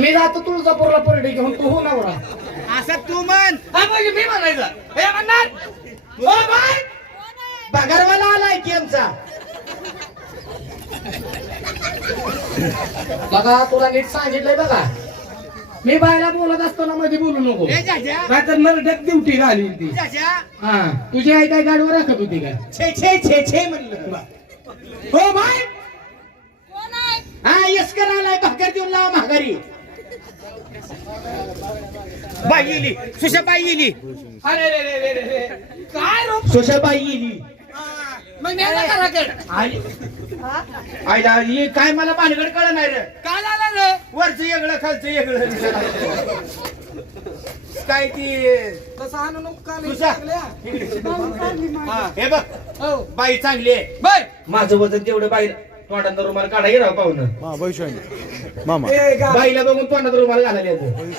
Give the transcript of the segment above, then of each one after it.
मी जातो तुळजापूरला परडी घेऊन तू हो नवरा. असं तू म्हण. हा म्हणजे मी म्हणायचं. हे म्हणणार? ओ बाय. पगारवाला आलाय की आमचा? बघा तुला नीट सांगितलंय बघा. मी बायला बोलत असताना मध्ये बोलू नको. ए जाजा. नाहीतर नरड्यात ड्युटी घालील ती जाजा. हा तुझी आई काय गाडीवर राखत होती का? छे छे छे छे म्हणलं हो बाय. हा यस्कर आलाय भाकर देऊन लावा महागारी बाई येली. सुशाबाई येली. अरे रे रे रे रे. रे. काय रोग सुशाबाई येली. मग नेला का राकेट? आई. आईला ही काय मला भानगड कळ नाही रे. काय झालं रे? वरचं वेगळं खालचं वेगळं काय ती? तसं आणू नको का लई तुझा. लागल्या? हा, हे बघ. हो. बाई चांगली आहे. बर माझं वजन तेवढं बाई तोंडात रुमाल काढा गेला पाहुणं. मामा बाईला बघून तोंडात रुमाल घालायला येतं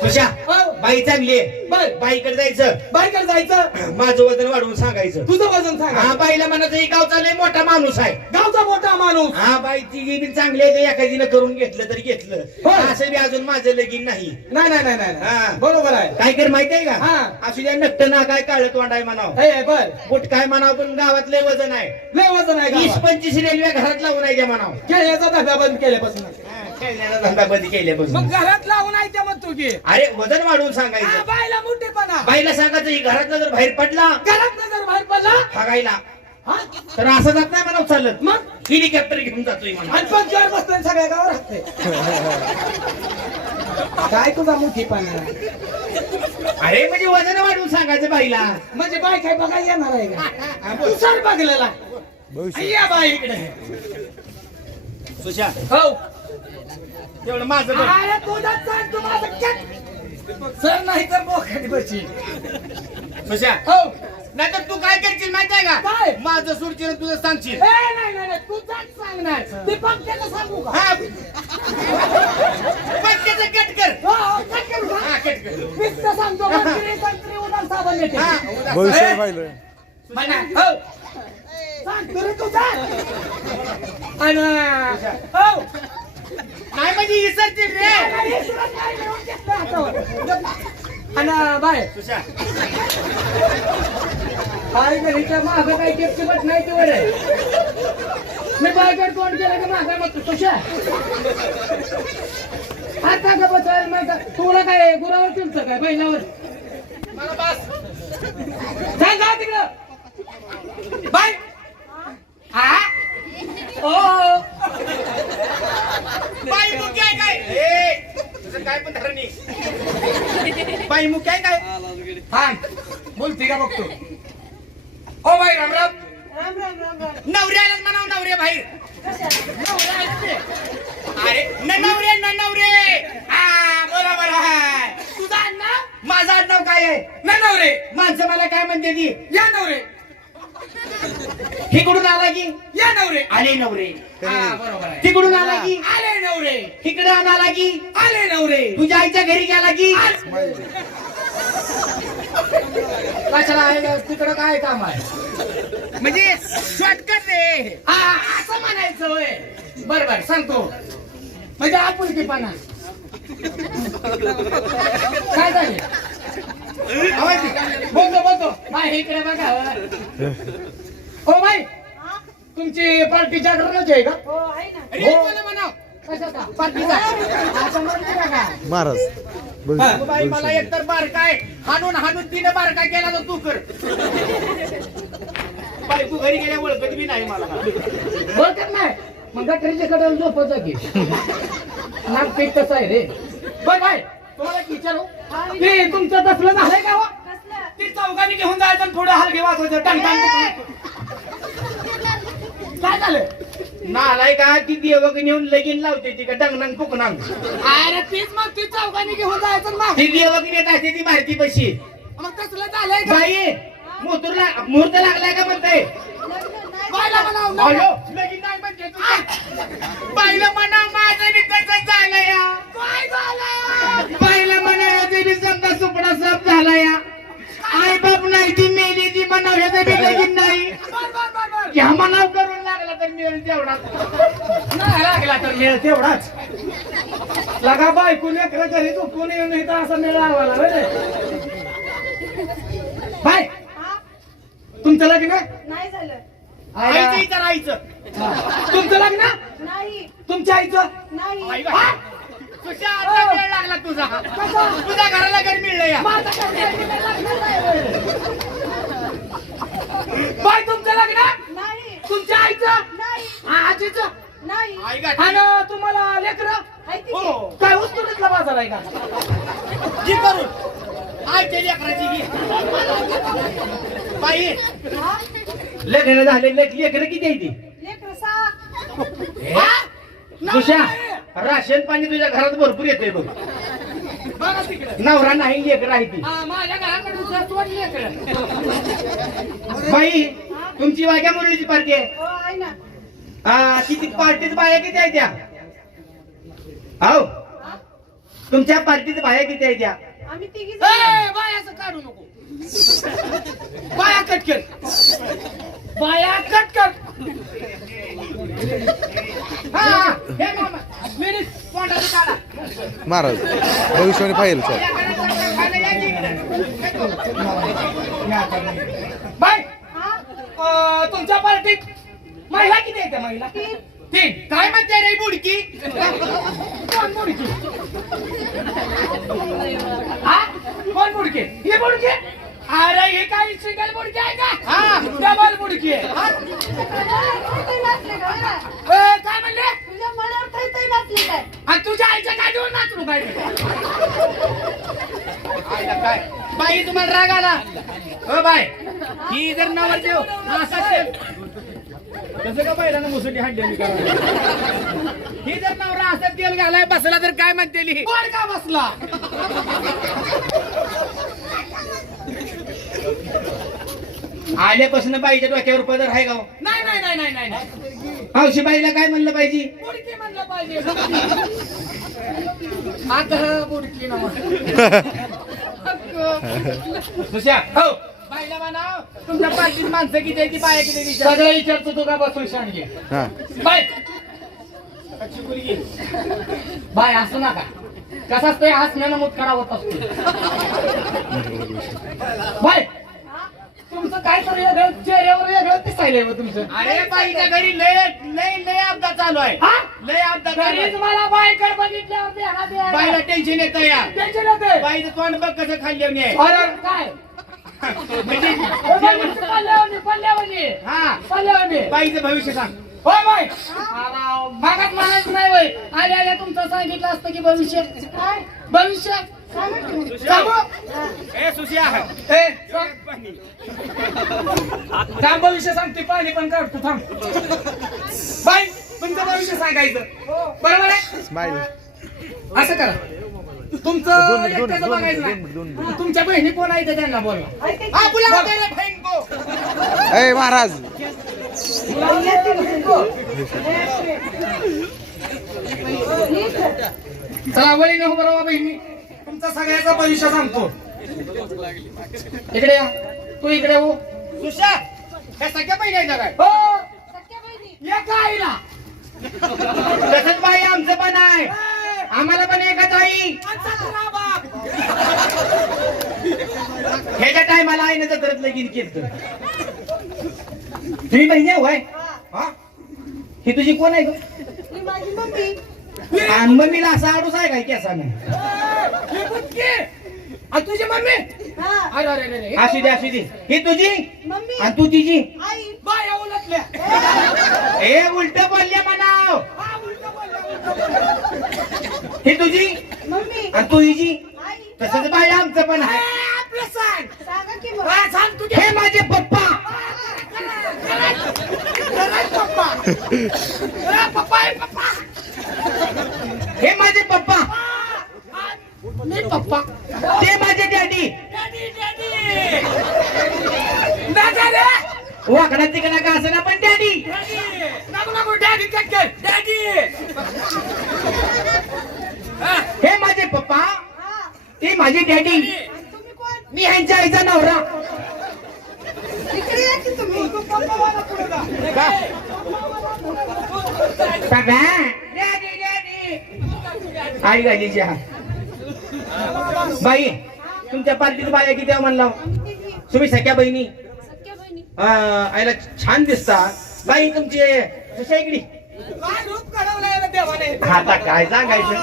तुझ्या हो. बाई चांगली आहे. बर. बाईकडे जायचं. बायकडे जायचं? माझं वजन वाढवून सांगायचं. तुझं वजन सांगा. हा बाईला म्हणायचं ही गावचा लय मोठा माणूस आहे. गावचा मोठा माणूस. हा बाई ती बी चांगली आहे एखादीनं करून घेतलं तरी घेतलं. होय. असं बी अजून माझं लगीन नाही. नाही नाही नाही नाही हा. नाही. बरोबर आहे. काय कर माहिती आहे हा. का असू द्या नक्ट ना काय काळ तोंड आहे म्हणावं बर. बुट काय म्हणावं पण गावात लय वजन आहे. लय वजन आहे वीस गावात. पंचवीस रेल्वे घरात लावून आहे म्हणावं. खेळण्याचा धंदा बंद केल्यापासून. हा, खेळण्याचा धंदा बंद केल्यापासून. मग घरात लावून आहे त्या मग तू की. अरे वजन वाढवून हा, सांगायचं बायला मोठेपणा. बाईला सांगायचं ही घरात जर बाहेर पडला घरात जर बाहेर पडला बघायला हा? तर असं जात नाही म्हणा चालत मग? हेलिकॉप्टर घेऊन जातोय म्हणा. आणि पण जर बसलं सगळ्या गावावर राहते काय तुझा मोठीपणा? अरे म्हणजे वजन वाढवून सांगायचं बाईला. म्हणजे बाय काय बघायला येणार आहे हा, का. सर बघलेला. या बाई इकडे. सुशा. हो. तेवढं माझं बघ. अरे तुझा सांग तू माझं कट सर नाही तर बोखाडी बशी. सुशा हो. नाहीतर तू काय करशील माहिती आहे काय? का माझं सुरचीन आणि तुझं सांगशील. ए, नाही नाही नाही तुझाच सांगणार ते पंक्तीचं सांगू का? हा. पटक्याचं कट कर. हो, हो, कट करू का? हा कट कर. नुसतं सांगतो मंत्री संत्री उदार साबण येते हा भविष्य पाहिलं म्हणा, हो. तुझा आणि हो. नाही म्हणजे इसरतील रे. काय? आणि बाय. सुशा. काय घरीच्या मागं काय टेपची बट नाही तेवढ. मी बायकडे तोंड केलं की मागं मग तुझ्या आता का बचाल माहिती तुला काय गुरावर तुमचं काय बैलावर? मला बस. जा जा तिकडं. बाय. हा? ओ बाई मुख्य आहे काय? ए, तुझं काय पण धरणी बाई मुख्य आहे काय? हा बोलते का बघतो? O by Ram Ram. राम राम राम राम. नवऱ्यालाच म्हणाव नवरे बाहेर. नवरा आहे ते. अरे न नवरे न नवरे. हा बरोबर आहे तुझं अण्णा माझं आडनाव काय आहे? ना नवरे. माणसं मला काय म्हणते ती? या नवरे. इकडून आला की? या नवरे. आले नवरे. हा बरोबर आहे. तिकडून आला की? आले नवरे. इकडे आला की? आले नवरे. तुझ्या आईच्या घरी गेला की? कशाला आहे? तिकडं काय काम आहे? म्हणजे शॉर्टकट रे हा असं म्हणायचं होय. बर बर सांगतो. म्हणजे आपुलकीपणा. काय झाले? बोलतो बोलतो. बाय इकडे बघा. हो बाई तुमची पार्टी जागरणच आहे का? हो आहे ना. कशाचा पार्टीचा आता म्हणते का काय? महाराज हा. बाई मला एकतर बारकाय हाणून हाणून तिने बारका केला तर तू कर. बाई तू घरी गेल्या ओळखत बी नाही मला. नाही. मग गटरीच्या कडेला झोपत की? नाक पीक तसं आहे रे? बर बाय तुम्हाला एक विचारू? ते तुमचं तसलं झालंय का हो? कसलं? ती चौघांनी घेऊन जायचं आणि थोडं हलगे वाजवायचं टंग टंग काय झालं? नालाय का? ती देवक नेऊन लगीन लावते ती का? डंगनंग पुकनांग अरे तीच मग ती चौघांनी घेऊन जायचं मग ती देवक नेत असते ती भारती पशी. मग तसलं झालंय का? बाई मुहूर्त ला- मुहूर्त लागलाय का म्हणताय? बायला म्हणावं, नवरा. लगीन नाही म्हणते तू. बाईला म्हणा माझं बी तसंच झालं या काय झालं? बाईला म्हणा याचे बी समजा सुपडा साफ झाला या आई बाप नाही ती मेली ती म्हणा ह्याचं बी लगीन नाही. बर बर बर बर. घ्या म्हणाव करून लागला तर मिळेल तेवढाच. नाही लागला तर मिळेल तेवढाच. लगा बायको लेकरं घरी झोपून येऊन इथं असं मिळ रे? बाय. हा तुमचं लग्न? नाही झालं. आईचं इथं राहायचं. तुमचं लग्न? नाही. तुमच्या आईचं? नाही. तुझ्या आता वेळ लागला तुझा. तुझ्या घराला घर मिळलं या. बाय तुमचं लग्न? तुमच्या आईचं? नाही. आजीचं? नाही. आई का आणि तुम्हाला लेकरं? हो. काय उस्तुडीतला बाजार आहे का? जी करून. आईच्या लेकराची घे. बाई. लग्न झाले लेकरं किती आहे ती? लेकर दुसऱ्या राशन पाणी तुझ्या घरात भरपूर येते बघ. बघा तिकडे. नवरा नाही लेकर आहे ती. माझ्या घराकडे लेकरं. बाई तुमची वाघ्या मुरळीची पार्टी आहे. हो हा, किती पार्टीत बाया किती आहे त्या? हो तुमच्या पार्टीत बाया किती आहे त्या? आम्ही तिघी ए, जण बायाचं काढू नको. बाया कट कर. बाया कट कर. हा, मामा, मिनिट, तोंडाचं काढा. महाराज भविष्यवाणी पाहिजे सर या घरात खायला या की इकडे. बाय हा अं, तुमच्या पार्टीत महिला तीन काय म्हणते रे बुडकी कोण बुडकी हा? कोण बुडकी ही बुडकी अरे हे काय सिंगल बुडकी आहे का? हा. डबल बुडकी आहे. हा? ए, काय म्हणले? तुझ्या नाचले काय आणि तुझ्या आईच्या गाडीवर नाचलो काय आईला काय? बाई तुम्हाला राग आला? हो बाय ही जर नवर देव असा कसं का पहिला मुसुटी हाडलेली का ही जर नवरा असं तेल घालाय बसला तर काय म्हणते का बसला? आल्यापासून बाईच्या डोक्यावर पदर आहे का हो? नाही नाही नाही नाही नाही हौशी बाईला काय म्हणलं पाहिजे बुडकी म्हणलं पाहिजे. आता बुडकी ना तुझ्या हो. तुमच्या पाठीत माणसं किती आहे ती बाया किती आहे ती. सगळं विचारतो तू का बसून हां बाय कच्ची मुलगी. बाय असू नका कसा असतोय हसण्यानं मुतखडा होत असतो बाय तुमचं काय तरी वेगळं चेहऱ्यावर वेगळं दिसायलंय बा तुमचं अरे बाईच्या घरी लय लय लय अपघात चालू आहे हा? लय अपघात चालू घरीच. मला बायकडे बघितल्यावर. बाईला टेन्शन येतं या टेन्शन येते. बाईचं तोंड बघ कसं अरे काय हे. हा. बाईचं भविष्य सांग. होय बाय मागात म्हणायचं नाही होय. आल्या आल्या तुमचं सांगितलं असतं की भविष्य. काय? भविष्य? ए सुशिया ए, सांग. थांब भविष्य सांगते पाणी पण काढतो थांब. बाय तुमचं भविष्य सांगायचं. बरोबर आहे? असं करा. तुमचं एकट्याचं बघायचं नाही. तुमच्या बहिणी कोण आहे ते त्यांना बोलवा. हा बुला तेरे बहन को ए महाराज. चला वळी नको बरोबर बहिणी. तुमचा सगळ्याचं भविष्य सांगतो. इकडे या. तू इकडे हो. सुशा ह्या सगळ्या बहिणी आहेत का काय? हो. सख्या बहिणी या काय आईला? तसंच बाई आमचं पण आहे. आम्हाला पण एकच आई ह्याच्या टायमाला आईनं जत्रत लगीन केलं तुम्ही बहिणी आहे होय? हा? ही तुझी कोण आहे ग? ही आणि मम्मीला असा आडूस आहे काय केसानं हे तुझी मम्मी? हा. अरे अरे असू दे असू दे. ही तुझी? मम्मी. आणि तू तिची? आई. बाया उलटल्या. हे उलट बोलले म्हणाव. हा, तुझी? मम्मी. आणि तू आई. तसंच बाई आमचं पण आहे. आपलं सांग. सांगा की मग. हा, सांग तुझे हे माझे पप्पा. पप्पा. ए, पप्पा आहे, पप्पा. हे माझे पप्पा. मी पप्पा. ते माझे डॅडी डॅडी डॅडी रे. वाकडा तिकडा का असं ना पण डॅडी डॅडी नको नको डॅडी डॅडी ते माझे डॅडी आणि तुम्ही कोण? मी ह्यांच्या आईचा नवरा. इकडे या की तुम्ही? बाबा, डॅडी, डॅडी. आई घाली चहा. बाई तुमच्या पार्टीत बाया किती आहे म्हणला? तुम्ही सख्या बहिणी? सख्या बहिणी. अं, आईला छान दिसता बाई तुमची कशा इकडी? देवाने. आता काय सांगायचं?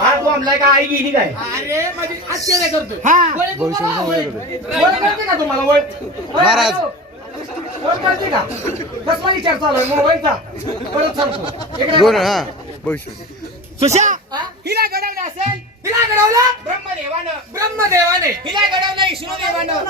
हा तू आमला काय आई गेली काय? अरे माझी आश्चर्य हा. कळते का तुम्हाला महाराज. हॅलो. वळ कळते का? कसला विचार चालू आहे? मोबाईलचा परत सांगतो. इकडे दोन बघा. हा. भविष्य सुशा? हिला घडवलं असेल? तिला घडवलं? ब्रह्मदेवानं. ब्रह्मदेवाने. हिला घडवलं विष्णुदेवानं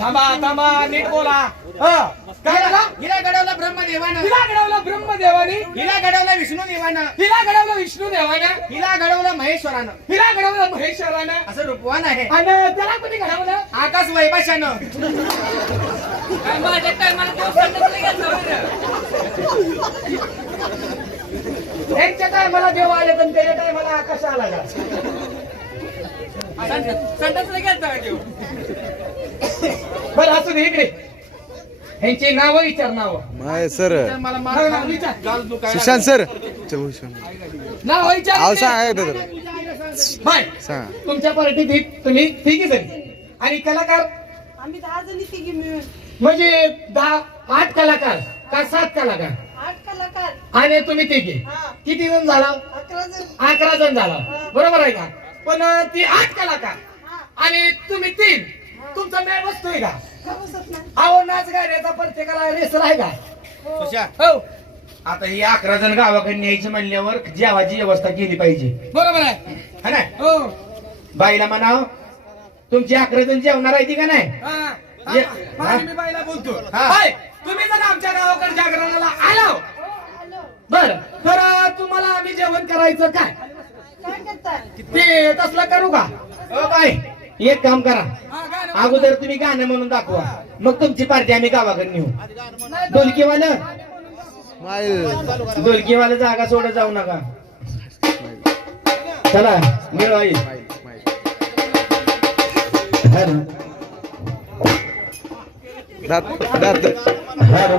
थांबा थांबा. नीट बोला. काय झालं? हिला घडवलं ब्रह्मदेवानं. तिला घडवलं ब्रह्मदेवाने. हिला घडवलं विष्णुदेवानं. तिला घडवलं विष्णुदेवानं. हिला घडवलं महेश्वरानं. तिला घडवलं महेश्वरानं. असं रूपवान आहे. आणि त्याला कोणी घडवलं? आकाश वैभाषानं त्यांच्या काय मला देव आले पण त्याच्या काय मला आकाश आला का? बरं असू दे इकडे. यांची नावं विचार नावं माय सर. सुशांत सर. नाव विचार. बाय तुमच्या पार्टीत एक- तुम्ही तिघी जणी. आणि कलाकार? आम्ही दहा जणी तिघी मिळून. म्हणजे दहा आठ कलाकार का सात कलाकार? आठ कलाकार. आणि तुम्ही तिघी. हा. किती जण झाला? अकरा जण. झाला. बरोबर आहे का? पण ती आठ कलाकार. आणि तुम्ही तीन. तुमचा मेळ बसतोय का? नाही अहो नाच गाण्याचा प्रत्येकाला रेसल आहे का? सुशा. हो. आता ही अकरा जण गावाकडे न्यायची म्हणल्यावर जेवाची व्यवस्था केली पाहिजे. बरोबर आहे. है ना? हो. बाईला म्हणाव तुमची अकरा जण जेवणार आहे ती का नाही? हा. ये. हा, मी बाईला बोलतो. हा. हाय, तुम्ही जर आमच्या गावाकडे जागरणाला आलो. बर. तर अं, तुम्हाला आम्ही जेवण करायचं काय? काय करताय? ते तसलं करू का? O by. एक काम करा. हा. अगोदर तुम्ही गाणं म्हणून दाखवा. मग तुमची पार्टी आम्ही गावाकडे नेऊ. माय ढोलकीवालं जागा सोडत जाऊ नका. चला दात हॅलो